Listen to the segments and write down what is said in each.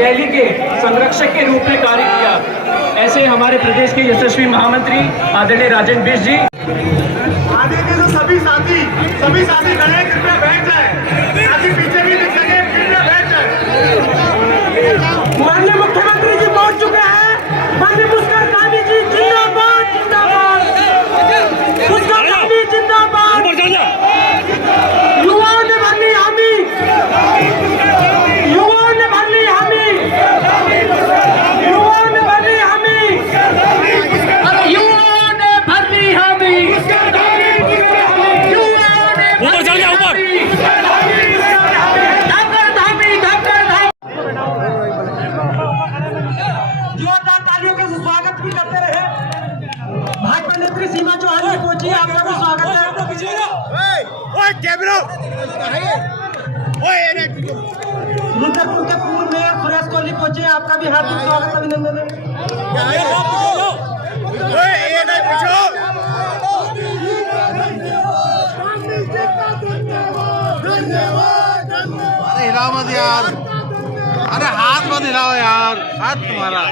Rally के संरक्षक के रूप में कार्य किया, ऐसे हमारे प्रदेश के यशस्वी महामंत्री आदरणीय राजेंद्र बिष्ट जी। आगे के जो सभी साथी खड़े हैं, कृपया बैठ जाए। साथी पीछे भी दिख सके, कृपया बैठ जाए। माननीय मुख्यमंत्री जी पहुंच चुके हैं। माननीय पुष्कर धामी जी जिंदाबाद, जिंदाबाद। पुष्कर धामी जिंदाबाद। युवाओं ने भर ली हामी, युवाओं ने भर ली हामी, युवाओं ने भर ली हामी, युवाओं ने भर ली हामी, युवाओं ने ऊपर चल गया, ऊपर जोरदार तालियों के स्वागत भी करते रहे। भाजपा नेत्री सीमा चौहान जी पहुंची, आपका भी स्वागत है। रुद्रपुर के पूर्व मेयर सुरेश कोहली पहुंचे, आपका भी हार्दिक स्वागत, अभिनंदन है। अरे हिलाओ मत यार, अरे हाथ मत हिलाओ यार, हाथ तुम्हारा।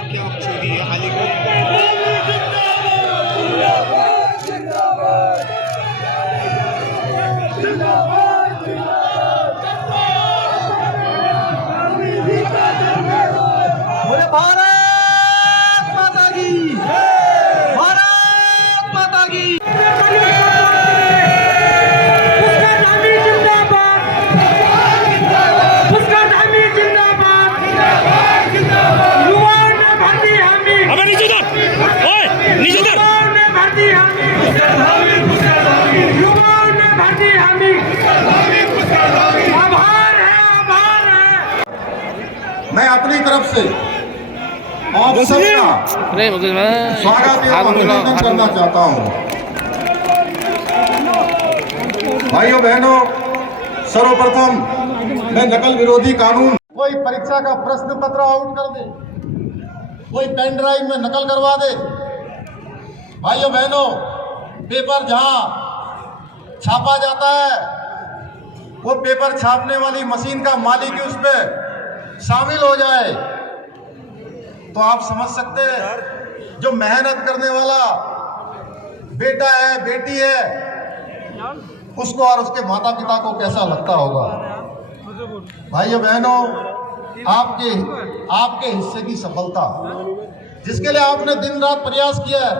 बोले भारत माता की, भारत माता की। पुष्कर धामी जिंदाबाद, पुष्कर धामी जिंदाबाद। युवाओं ने भर दी हामी, अबे नीचे उतर, ओए नीचे उतर। युवाओं ने भर दी हामी, युवाओं ने भर दी हामी। आभार है, आभार है। मैं अपनी तरफ से आप सबका स्वागत एवं अभिनंदन करना चाहता हूं। भाइयों बहनों, सर्वप्रथम मैं नकल विरोधी कानून, कोई परीक्षा का प्रश्न पत्र आउट कर दे, कोई पेन ड्राइव में नकल करवा दे। भाइयों बहनों, पेपर जहां छापा जाता है, वो पेपर छापने वाली मशीन का मालिक ही उस पर शामिल हो जाए, तो आप समझ सकते हैं जो मेहनत करने वाला बेटा है, बेटी है, उसको और उसके माता पिता को कैसा लगता होगा। भाइयों बहनों, आपके हिस्से की सफलता, जिसके लिए आपने दिन रात प्रयास किया है,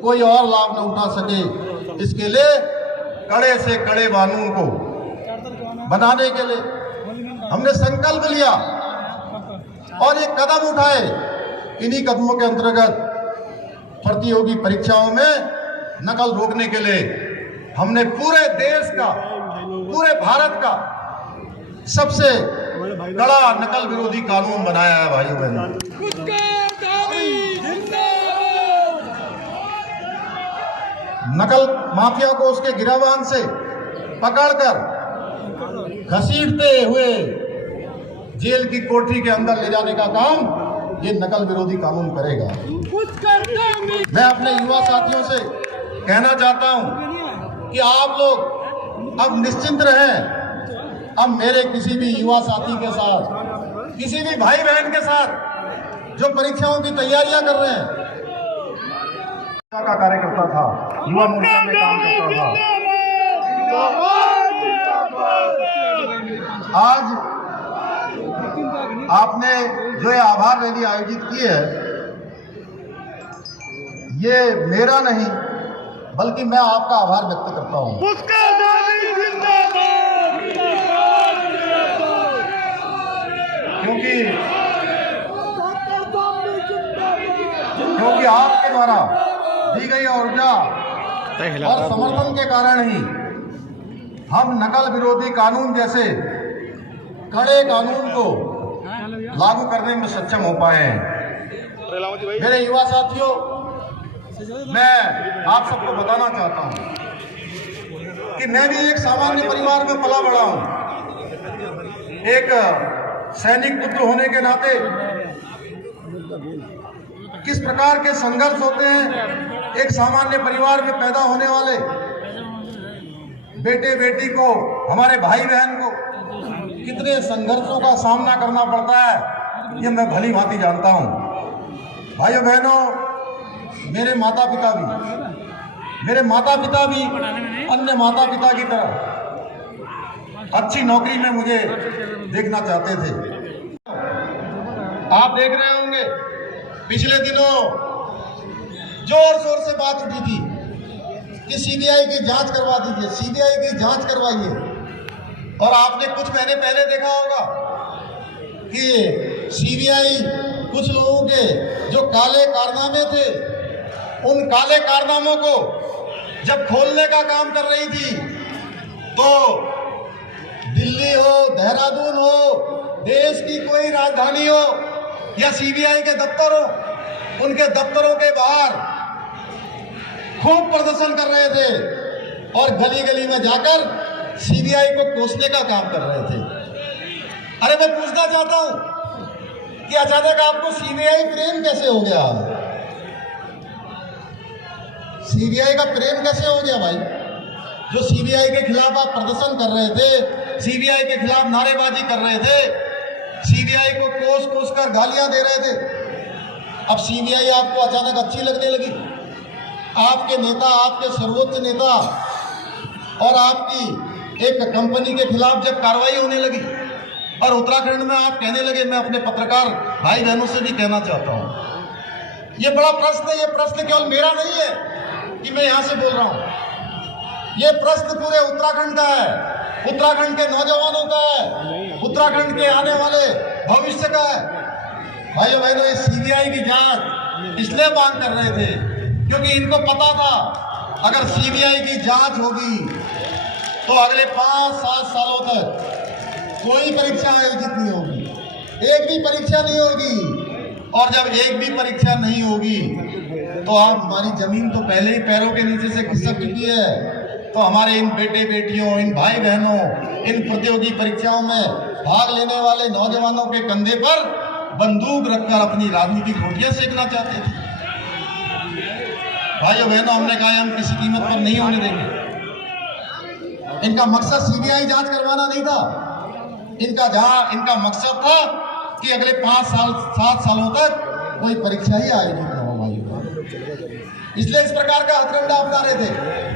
कोई और लाभ न उठा सके, इसके लिए कड़े से कड़े कानून को बनाने के लिए हमने संकल्प लिया और ये कदम उठाए। इन्हीं कदमों के अंतर्गत प्रतियोगी परीक्षाओं में नकल रोकने के लिए हमने पूरे देश का, पूरे भारत का सबसे बड़ा नकल विरोधी कानून बनाया है। भाइयों बहनों, नकल माफिया को उसके गिरावान से पकड़कर घसीटते हुए जेल की कोठरी के अंदर ले जाने का काम ये नकल विरोधी कानून करेगा। मैं अपने युवा साथियों से कहना चाहता हूं कि आप लोग अब निश्चिंत रहें। अब मेरे किसी भी युवा साथी के साथ, किसी भी भाई बहन के साथ जो परीक्षाओं की तैयारियां कर रहे हैं, का कार्यकर्ता था, युवा मोर्चा में काम करता था, आज आपने जो ये आभार रैली आयोजित की है, ये मेरा नहीं बल्कि मैं आपका आभार व्यक्त करता हूं। क्योंकि आपके द्वारा दी गई ऊर्जा और समर्थन के कारण ही हम नकल विरोधी कानून जैसे कड़े कानून को लागू करने में सक्षम हो पाए हैं। मेरे युवा साथियों, मैं आप सबको बताना चाहता हूं कि मैं भी एक सामान्य परिवार में पला बड़ा हूं। एक सैनिक पुत्र होने के नाते किस प्रकार के संघर्ष होते हैं, एक सामान्य परिवार में पैदा होने वाले बेटे बेटी को, हमारे भाई बहन को कितने संघर्षों का सामना करना पड़ता है, ये मैं भली भांति जानता हूं। भाइयों बहनों, मेरे माता पिता भी अन्य माता पिता की तरह अच्छी नौकरी में मुझे देखना चाहते थे। आप देख रहे होंगे पिछले दिनों जोर शोर से बात उठी थी कि सीबीआई की जांच करवा दीजिए, सीबीआई की जांच करवाइए। और आपने कुछ महीने पहले देखा होगा कि सीबीआई कुछ लोगों के जो काले कारनामे थे, उन काले कारनामों को जब खोलने का काम कर रही थी तो दिल्ली हो, देहरादून हो, देश की कोई राजधानी हो या सीबीआई के दफ्तर हो, उनके दफ्तरों के बाहर खूब प्रदर्शन कर रहे थे और गली गली में जाकर सीबीआई को कोसने का काम कर रहे थे। अरे मैं पूछना चाहता हूं कि अचानक आपको सीबीआई प्रेम कैसे हो गया? सीबीआई का प्रेम कैसे हो गया भाई? जो सीबीआई के खिलाफ आप प्रदर्शन कर रहे थे, सीबीआई के खिलाफ नारेबाजी कर रहे थे, सीबीआई को कोस कोस कर गालियां दे रहे थे, अब सीबीआई आपको अचानक अच्छी लगने लगी। आपके नेता, आपके सर्वोच्च नेता और आपकी एक कंपनी के खिलाफ जब कार्रवाई होने लगी और उत्तराखंड में आप कहने लगे, मैं अपने पत्रकार भाई बहनों से भी कहना चाहता हूं, ये बड़ा प्रश्न है। ये प्रश्न केवल मेरा नहीं है कि मैं यहां से बोल रहा हूं, ये प्रश्न पूरे उत्तराखंड का है, उत्तराखंड के नौजवानों का है, उत्तराखंड के आने वाले भविष्य का है। भाइयों बहनों, ये सीबीआई की जांच इसलिए मांग कर रहे थे क्योंकि इनको पता था अगर सीबीआई की जांच होगी तो अगले 5-7 सालों तक कोई परीक्षा आयोजित नहीं होगी, एक भी परीक्षा नहीं होगी। और जब एक भी परीक्षा नहीं होगी तो आप, हमारी जमीन तो पहले ही पैरों के नीचे से खिसक चुकी है, तो हमारे इन बेटे बेटियों, इन भाई बहनों, इन प्रतियोगी परीक्षाओं में भाग लेने वाले नौजवानों के कंधे पर बंदूक रखकर अपनी राजनीतिक रोटियां सेकना चाहते थे। भाइयों बहनों, हमने कहा हम किसी कीमत पर नहीं होने देंगे। इनका मकसद सीबीआई जांच करवाना नहीं था, इनका मकसद था कि अगले 5-7 सालों तक कोई परीक्षा ही आयोजित न हो। भाइयों, इसलिए इस प्रकार का हथकंडा अपना रहे थे।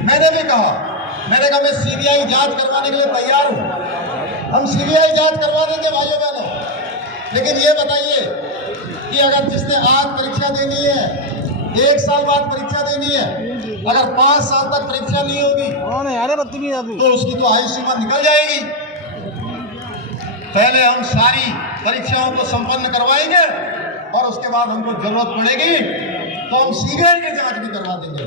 मैंने कहा मैं सीबीआई जांच करवाने के लिए तैयार हूं, हम सीबीआई जांच करवा देंगे भाइयों बहनों। लेकिन ये बताइए कि अगर जिसने आज परीक्षा देनी है, 1 साल बाद परीक्षा देनी है, अगर 5 साल तक परीक्षा नहीं होगी तो उसकी तो आयु सीमा निकल जाएगी। पहले हम सारी परीक्षाओं को संपन्न करवाएंगे और उसके बाद हमको जरूरत पड़ेगी तो हम सीबीआई की जांच भी करवा देंगे।